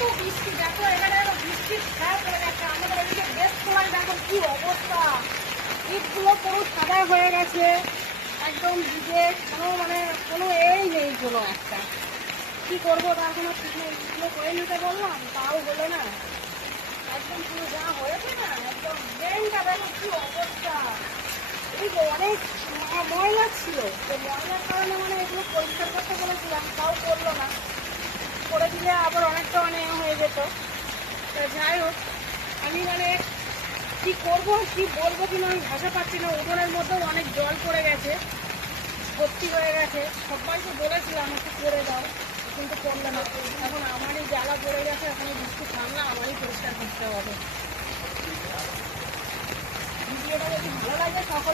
কত বৃষ্টি দেখো, এখানে বৃষ্টির ছায়া পড়ে গেছে। আমাদের এদিকে বেশ সময় দেখো কি অবস্থা, ইটগুলো পুরো সাদা হয়ে গেছে, একদম ভিজে, কোনো এই নেই কোনো একটা। কি করবো তার কোনো ঠিক নেই। ইটগুলো করে নিতে বললাম, তাও হলো না। একদম পুরো যা হয়েছে না, একদম ড্রেনটা দেখো কি অবস্থা। এই যে অনেক ময়লা ছিল, তো ময়লার কারণে এগুলো পরিষ্কার করতে বলেছিলাম, তাও করলো না। করে দিলে আবার অনেকটা হয়ে যেত। তো যাই হোক, আমি কি করব কি বলবো কিনা আমি ভাষা পাচ্ছি না। উঠোনের মধ্যেও অনেক জল পড়ে গেছে, ভর্তি হয়ে গেছে। সবাইকে বলেছিলাম একটু করে দাও, কিন্তু করলে না। এখন আমারই জ্বালা পড়ে গেছে, এখন বৃষ্টি থামলে আমারই পরিষ্কার করতে হবে। ভিডিওটা যদি ভালো লাগে সকল